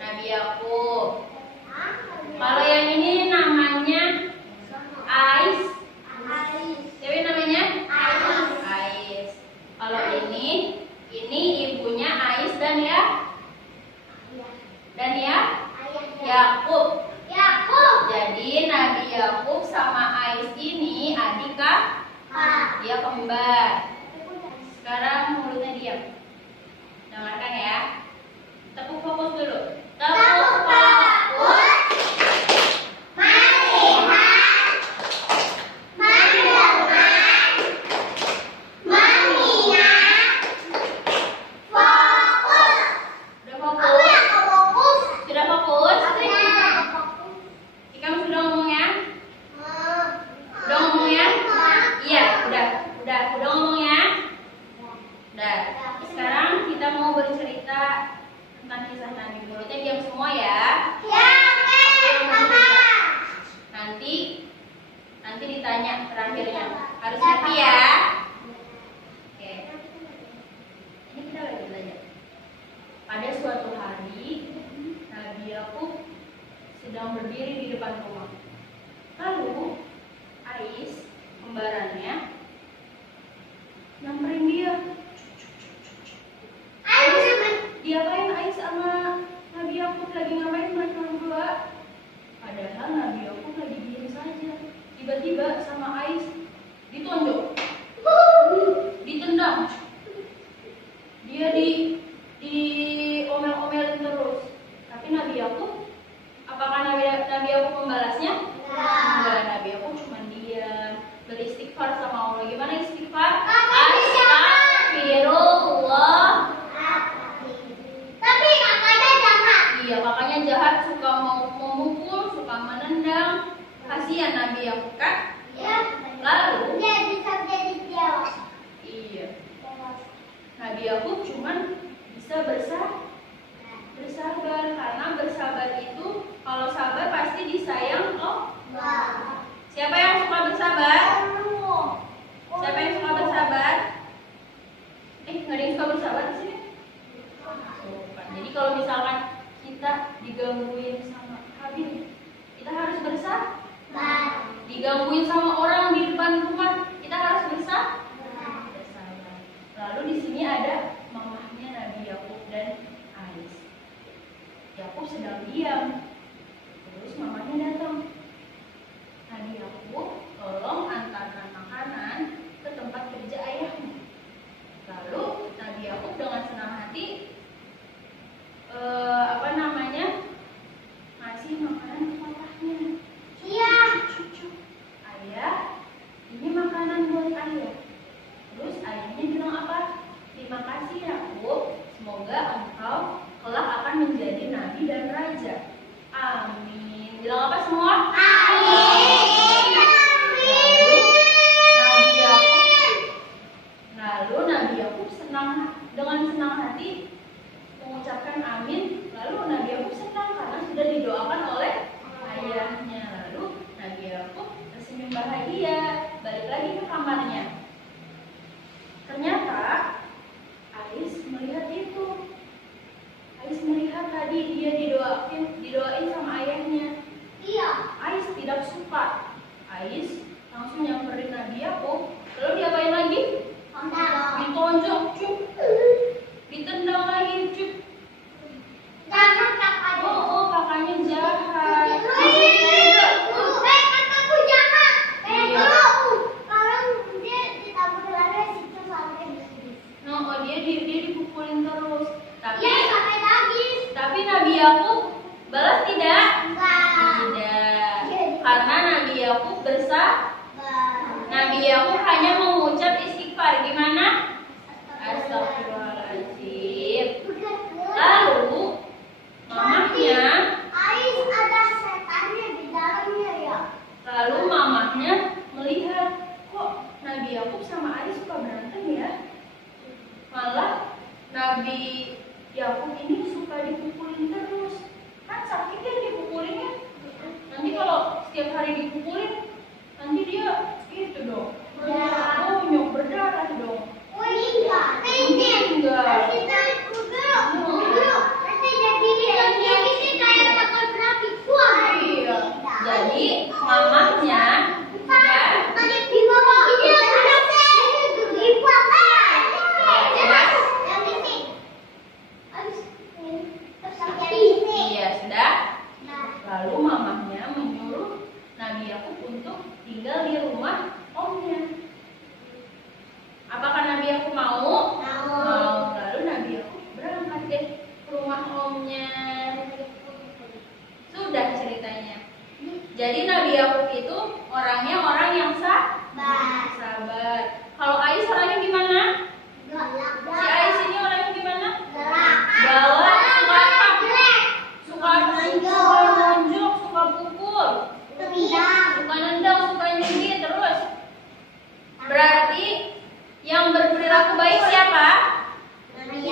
Nabi Yakub. Kalau yang ini namanya Ais. Dewi namanya Ais. Kalau ini ibunya Ais dan Yakub. Jadi Nabi Yakub sama Ais ini adik kakak. Dia kembar. Sekarang mulutnya diam. Dengarkan ya. Tepuk fokus dulu. Tepuk fokus. Melihat, mendengar, mengingat, fokus. Sudah fokus? Sudah fokus? Kamu sudah ngomong ya? Udah ngomong ya? Iya, udah ngomong ya? Udah. Sekarang kita mau bercerita tentang kisah Nabi. Mulutnya diam semua ya. Nanti ditanya terakhirnya. Harus ngerti ya. Oke. Ini kita lagi belajar. Pada suatu hari, Nabi Yakub sedang berdiri di depan rumah. Lalu Ais, kembarannya, nyamperin dia. Diapain Ais sama Nabi Yakub, lagi ngapain mereka berdua? Padahal Nabi Yakub lagi diam saja. Tiba-tiba sama Ais ditonjok, ditendang. Dia diomel-omelin terus. Tapi Nabi Yakub, apakah Nabi Yakub membalasnya? Enggak, Nabi Yakub cuma diam, beristighfar sama Allah. Gimana istighfar? Astagfirullah. Tapi kakaknya jahat. Iya, kakaknya jahat, suka mau memukul, suka menendang. Kasihan Nabi Yakub kan? Lalu Dia bisa jadi tewas. iya, Nabi Yakub cuman bisa bersabar, karena bersabar itu, kalau sabar pasti disayang Allah. Siapa yang suka bersabar? Siapa yang suka bersabar? Nggak ada yang suka bersabar di sini? Bukan. Jadi kalau misalkan kita digangguin sama Habib, kita harus bersabar. Digangguin sama orang di depan rumah, kita harus bersabar. Lalu di sini ada mamahnya Nabi Yakub dan Ais. Yakub sedang diam. Terus mamahnya datang. Nabi Yakub, tolong antarkan makanan ke tempat kerja ayahmu. Lalu Nabi Yakub dengan senang hati ngasih makanan ke papahnya. Cucu, ayah, ini makanan buat ayah. Terus ayahnya bilang apa? Terima kasih Yakub, semoga engkau kelak akan menjadi nabi dan raja. Amin. Bilang apa semua? Lalu Nabi Yakub dengan senang hati mengucapkan amin. Lalu Nabi Yakub senang karena sudah didoakan oleh ayahnya. Lalu Nabi Yakub tersenyum bahagia, balik lagi ke kamarnya. Ternyata Ais melihat itu. Ais melihat tadi dia didoain sama ayahnya. Ais tidak suka. Ais langsung nyamperin Nabi Yakub. Lalu diapain lagi? Ditonjok, cuk. Ditendang lagi, cuk. Jahat kakaknya. Oh, kakaknya jahat. Kakakku jahat. Iya. Kalau dia ditabur lada situ sampai habis. Dia dipukulin terus. Iya, sampai habis. Tapi Nabi Yakub balas tidak? Enggak. Tidak. Karena Nabi Yakub bersabar. Enggak. Nabi Yakub hanya mengucap istighfar. Gimana? Astagfirullahaladzim. Lalu mamahnya, Ais ada setannya di dalamnya ya. lalu mamahnya melihat, kok Nabi Yakub sama Ais suka berantem ya? Malah Nabi Yakub ini suka dipukulin terus. Kan sakit ya dipukulinnya. Nanti kalau setiap hari dipukulin, nanti dia gitu dong. Bonyok, berdarah dong. Meninggal. Meninggal. Kita guru. Nanti Jadi Nabi Yakub itu orangnya orang yang sabar. Kalau Ais orangnya gimana? Si Ais ini orangnya gimana? Galak, suka nunjuk, suka pukul, suka nendang, suka nyindir terus. Berarti yang berperilaku baik siapa? Nabi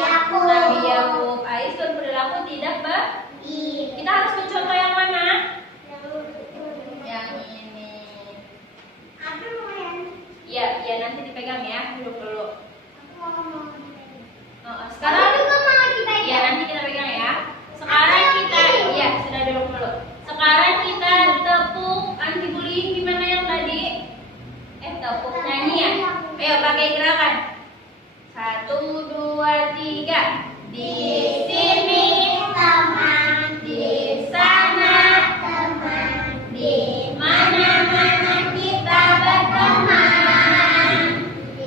Yakub. Ais berperilaku tidak baik. Kita harus mencontoh yang mana? Yang ini. Ya nanti dipegang ya, dulu. Sekarang ya nanti kita pegang ya. Sekarang kita sudah dulu. Sekarang kita tepuk anti bullying gimana yang tadi? Tepuk nyanyi ya. Ayo pakai gerakan. 1, 2, 3. Di sini teman, di sana teman, di mana-mana kita berteman.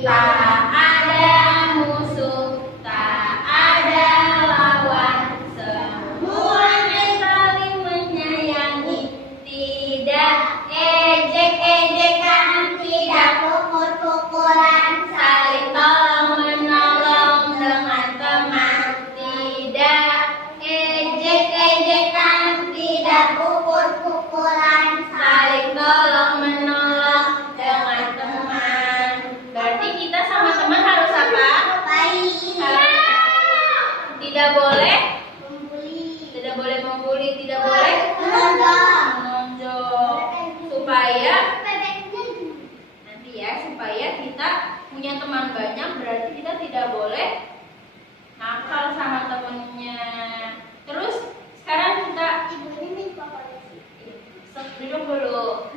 Tak ada musuh, tak ada lawan, semuanya saling menyayangi. Tidak ejek-ejekan, tidak pukul-pukulan, saling tolong-menolong dengan teman. Tidak ejek-ejekan, tidak pukul-pukulan, saling tolong-menolong dengan teman. Berarti kita sama teman harus apa? Tidak boleh membuli, tidak boleh menonjol. Supaya kita punya teman banyak, berarti kita tidak boleh nakal sama temennya. Terus sekarang kita duduk dulu.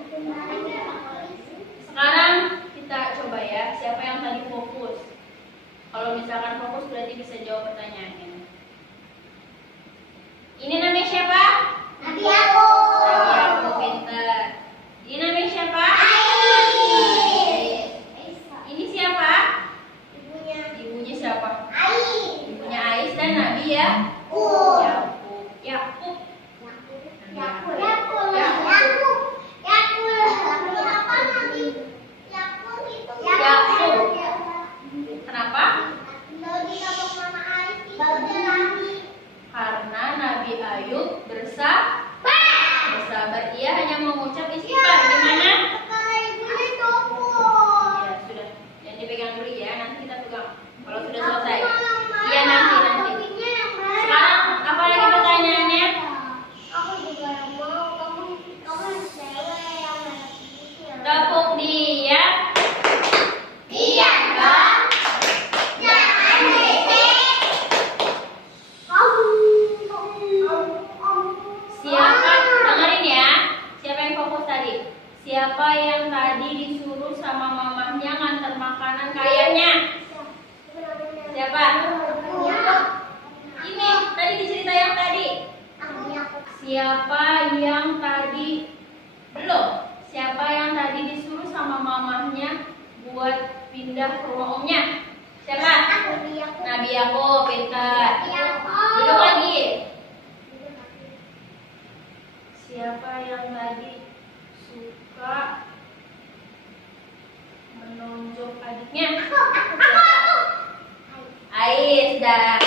Sekarang kita coba ya, siapa yang tadi fokus? Kalau misalkan fokus berarti bisa jawab pertanyaannya. Ini namanya siapa? Nabi Yakub. Pintar. Ini namanya siapa? Ini siapa? Ibunya siapa? Ibunya Ais dan Nabi Yakub. Kenapa? Karena Nabi Ayub bersabar. Ia hanya mengucap istighfar. Gimana? Ya sudah. Jangan dipegang dulu ya. Nanti kita pegang. Kalau sudah selesai. Iya nanti. Sekarang apa lagi pertanyaannya? Tepuk dia. Siapa yang tadi disuruh sama mamahnya ngantar makanan kayaknya? Siapa? Ini tadi dicerita yang tadi. Siapa yang tadi disuruh sama mamahnya buat pindah ke rumah omnya? Siapa? Nabi Yakub. Pintar. Duduk lagi. Siapa yang tadi suka menunjuk adiknya? Ais. Dah.